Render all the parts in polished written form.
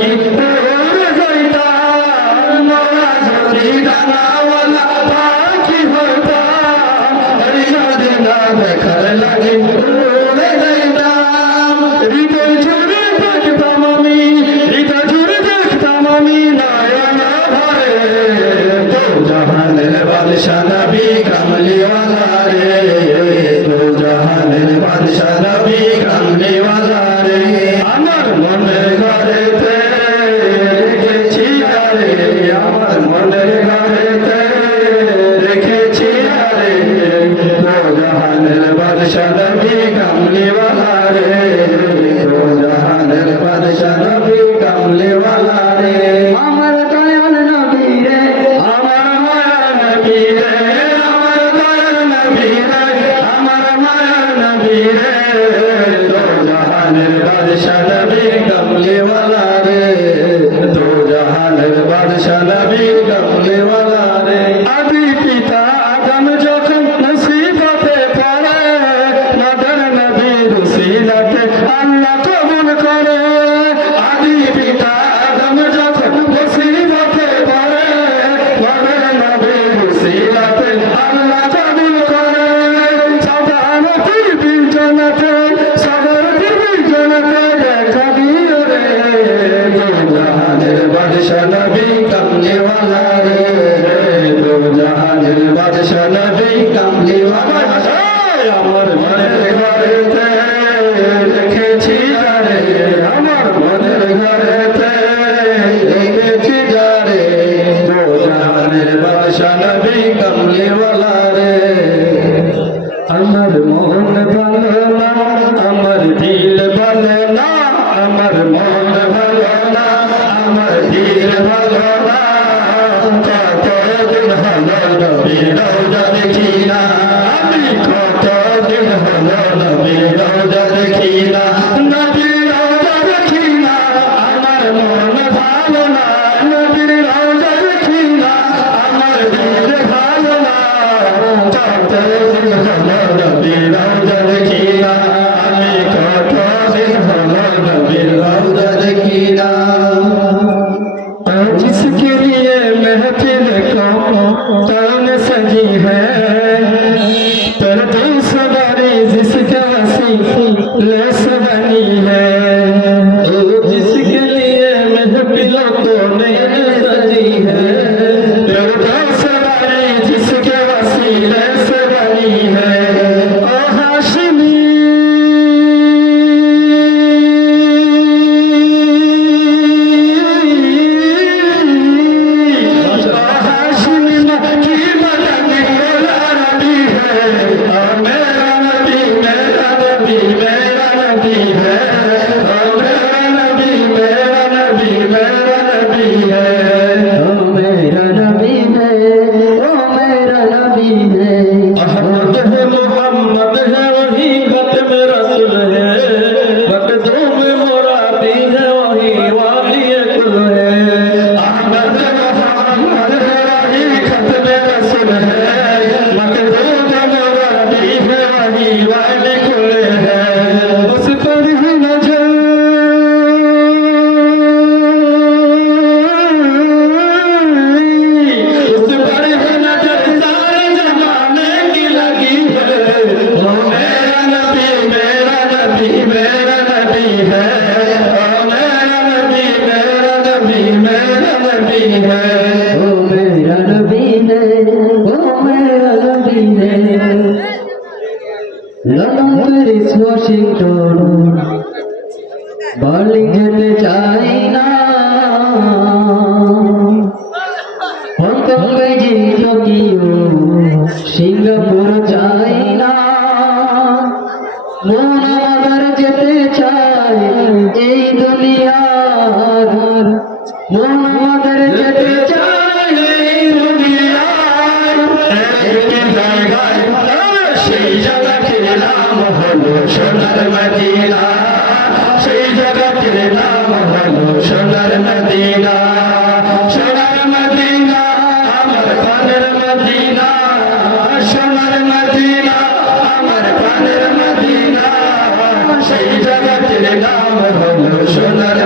লাগি উড়ে যাইতাম মোরা যদি ডানাওয়ালা পাখি হইতাম হৃদয় না দেখার লাগি উড়ে যাইতাম হৃদয় জুড়ে দেখতাম আমি হৃদয় জুড়ে দেখতাম আমি নয়ন ভরে দো জাহানের বাদশা নবী কামলিওয়ালা রে দো জাহানের বাদশা নবী কামলিওয়ালা রে আমার মনের ঘরেতে রেখেছি রে আমার মনের ঘরেতে রেখেছি রে দো জাহানের বাদশা নবী কামলিওয়ালা রে দো জাহানের বাদশা নবী কামলিওয়ালা রে আমার দয়াল নবী রে আমার মায়ার নবী রে আমার দয়াল নবী রে আমার মায়ার নবী রে দো জাহানের বাদশা নবী কামলিওয়ালা রে দো জাহানের বাদশা নবী কামলিওয়ালা রে আদি পিতা আদম যখন মুসিবতে পড়ে মদর নবীর উসিলাতে আল্লাহ কবুল করে আদি পিতা আদম যখন মুসিবতে পড়ে মদর নবীর উসিলাতে আল্লাহ কবুল করে সাধারণ পৃথিবীর জনতে সাগর পৃথিবীর জনতে দেখা দিও রে দো জাহানের বাদশা নবী কামলিওয়ালা রে দো জাহানের বাদশা নবী কামলিওয়ালা রে আমার মনের ঘরেতে রেখেছি রে আমার মনের ঘরেতে রেখেছি রে দো জাহানের বাদশা নবী কামলিওয়ালা রে আমার মন ভালো না আমার দিল ভালো না আমার মন ভালো না আমার দিল ভালো না কতদিন হলো নবীর রওজা দেখি না আমি কতদিন হলো নবীর রওজা দেখি না নবীর রওজা দেখি না আমার মন ভালো না নবীর রওজা দেখি না আমার দিল ভালো না কতদিন হলো নবীর রওজা দেখি না আমি কতদিন হলো নবীর রওজা দেখি না जिसके लिए महफिल कौन सजी है परदेस सवारी जिसका लस बनी है जिसके लिए महफिल कौन सजी है परदेस सवारी जिसके लस बनी है ओ हाशिमी বালি যেতে চাই না হংকং বেজিং টোকিও সিঙ্গাপুর চাই না মন আমাদের যেতে চাই এই দুনিয়ার মন আমাদের যেতে চাই এই দুনিয়ার এক জায়গায় সেই জায়গাটির নাম হলো সোনার মদিনা সেই জায়গাটির নাম হলো সোনার মদিনা সোনার মদিনা আমার প্রাণের মদিনা সোনার মদিনা আমার প্রাণের মদিনা সেই জায়গাটির নাম হলো সোনার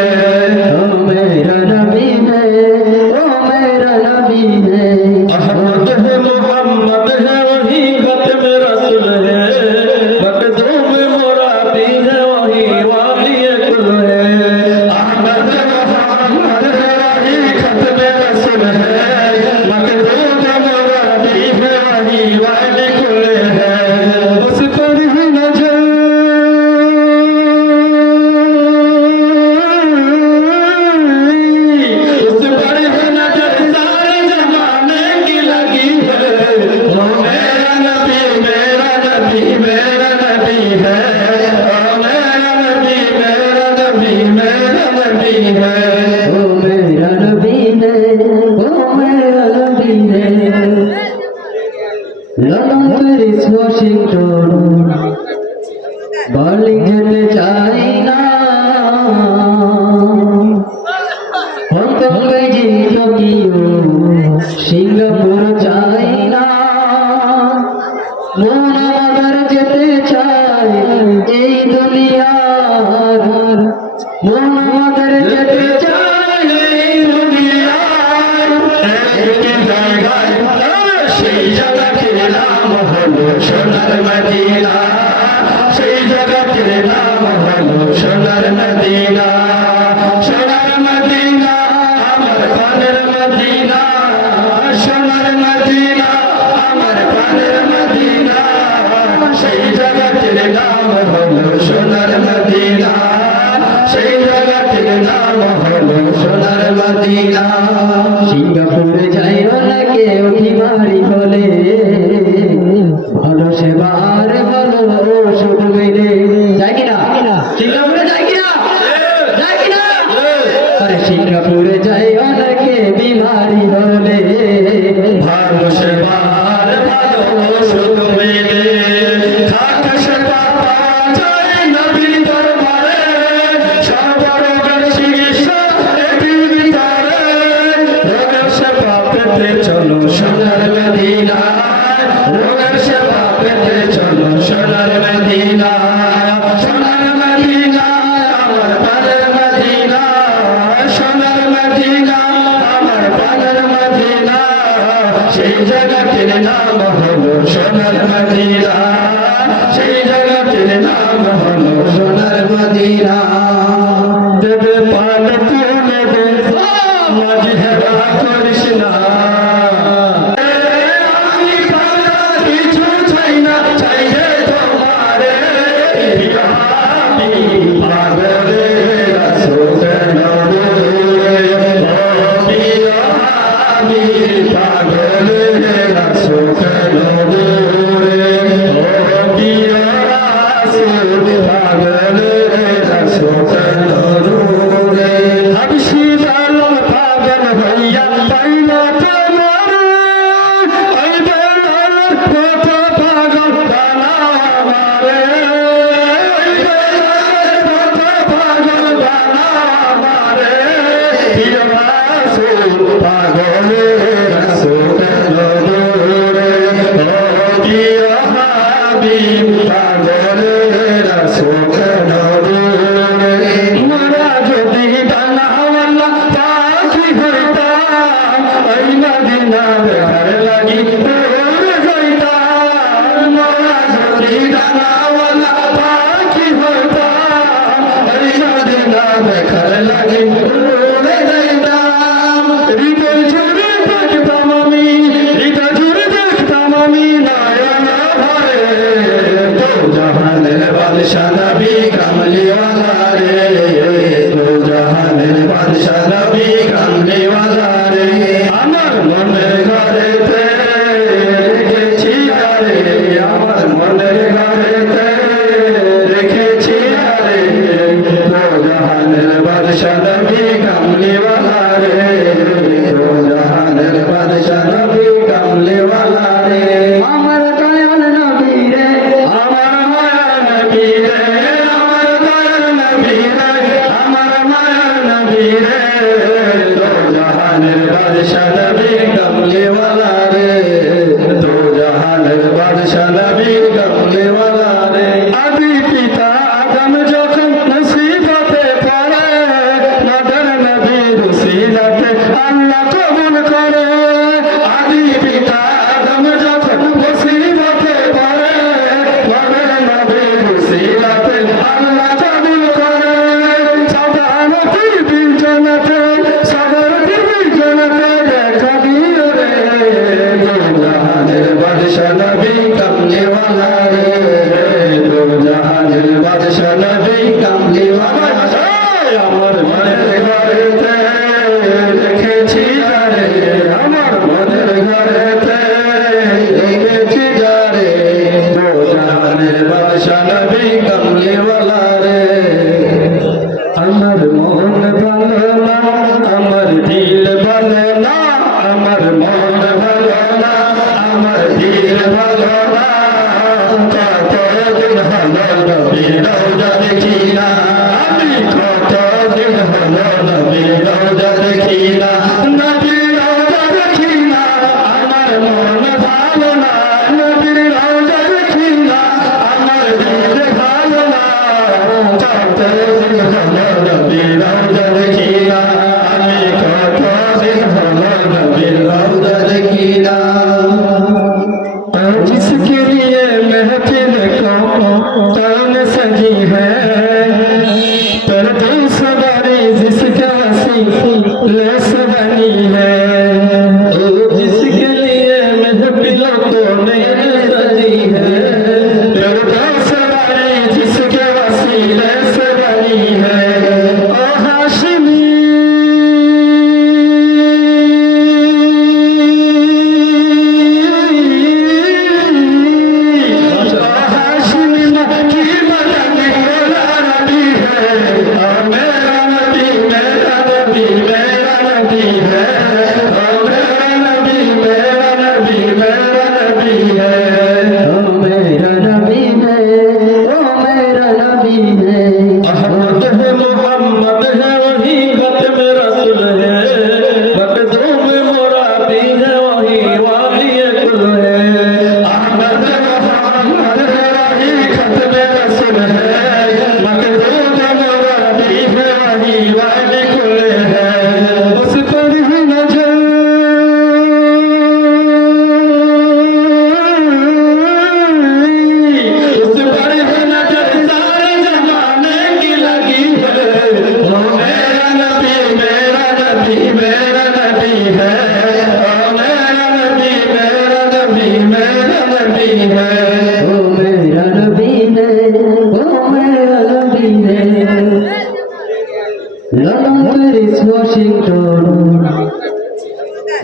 है मेरा नबी है ओ मेरा नबी है ओ मेरा नबी है लंदन पेरिस वॉशिंगटन বার্লিন যেতে চাই না হংকং বেজিং টোকিও সিঙ্গাপুর চাই না মন আমাদের যেতে চাই এই দুনিয়ার মন আমাদের যেতে চাই এই দুনিয়ার एक জায়গায় সেই জায়গাটির নাম হলো সোনার মদিনা সেই জায়গাটির নাম হলো সোনার মদিনা সোনার মদিনা আমার প্রাণের মদিনা সোনার মদিনা আমার প্রাণের মদিনা সেই জায়গাটির নাম হলো সোনার মদিনা সেই জায়গাটির নাম হলো সোনার মদিনা সিঙ্গাপুরে যাইও না কেউ বিমারি হলে ভালো সেবার ভালো ওষুধ মেলে যায় কিনা সিঙ্গাপুরে যায় কিনা যায় কিনা আরে সিঙ্গাপুরে যাইও না কে বিমারি হলে ভালো সেবার ভালো ওষুধ মেলে থাক সেবা পাওয়া যায় নবীর দরবারে সর্বরোগের চিকিৎসা এটির ভিতরে রোগের সেবা পেতে চলো সোনার মদিনা রোগের সেবা পেতে চলো সোনার মদিনা সোনার মদিনা আমার প্রাণের মদিনা সোনার মদিনা আমার প্রাণের মদিনা সেই জায়গাটির নাম হলো সোনার মদিনা সেই জায়গাটির নাম হলো সোনার মদিনা দেবে পান তুলে দে মাঝে হেরা করিস না আমি পারা কিছু চাই না চাই রে তোমারে আমি পাগলে রাসূলে নূরে আমি পাগলে রাসূলে নূরে পাগলে রাসূলে নূরে হাবশি আলম পাগল হইয়া পাইলা তোমার ওই বেলালের কত পাগল বানা আমারে ওই বেলালের কত পাগল বানা আমারে প্রিয় রাসূল পাগলে রাসূলে নূরে ও প্রিয় হাবিব পাগলে রাসূলে নূরে মোরা যদি ডানাওয়ালা পাখি হইতাম ওই মদিনা দেখার লাগি উড়ে যাইতাম মোরা যদি ডানাওয়ালা পাখি হইতাম ওই মদিনা দেখার লাগি উড়ে যাইতাম হৃদয় জুড়ে দেখতাম আমি হৃদয় জুড়ে দেখতাম আমি নয়ন ভরে দো জাহানের বাদশা নবী কামলিওয়ালা রে দো জাহানের বাদশা নবী কামলিওয়ালা রে আমার মনের ঘরেতে রেখেছি আরে আমার মনের ঘরেতে রেখেছি আরে দো জাহানের বাদশা নবী কামলিওয়ালা রে দো জাহানের বাদশা নবী কামলিওয়ালা রে আমার দয়াল নবী রে আমার মায়া নবী রে আমার দয়াল নবী রে আমার মায়া নবী রে দো জাহানের বাদশা নবী কামলিওয়ালা রে দো জাহানের বাদশা নবী কামলিওয়ালা রে আদি পিতা আদম যখন মুসিবতে পড়ে মদন নবীর আমার মন ভালো না, আমার দিল ভালো না, আমার মন ভালো না, আমার দিল ভালো না। কতদিন হলো নবীর রওজা দেখি না, আমি কতদিন হলো নবীর রওজা দেখি না, নবীর রওজা দেখি না, আমার মন ভালো না, নবীর রওজা দেখি না, আমার দিল ভালো না। কতদিন হলো নবীর রওজা দেখি না, আমি কতদিন হলো নবীর রওজা দেখি না। जिसके लिए महफिल को कौन सजी है, पर्दे सवारी जिसका लेस बनी है, जिसके लिए महफिल को सजी है, पर्दे सवारी जिसके लेस बनी है। ओ हाशिमी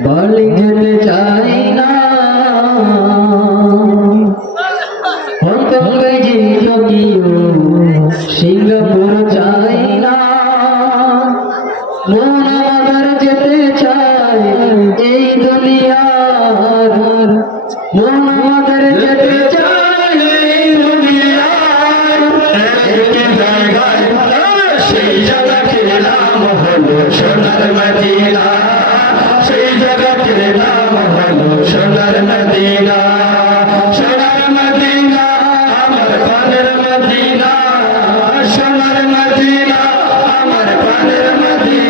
বালি যেতে চাই না, হংকং বেজিং টোকিও সিঙ্গাপুর চাই না, মন আমাদের যেতে চাই এই দুনিয়ার, মন আমাদের যেতে চাই এই দুনিয়ার। একটি জায়গায় সেই জায়গাটির নাম হলো সোনার মদিনা, সেই জায়গাটির নাম হলো সোনার মদিনা, সোনার মদিনা আমার প্রাণের মদিনা, সোনার মদিনা আমার প্রাণের মদিনা।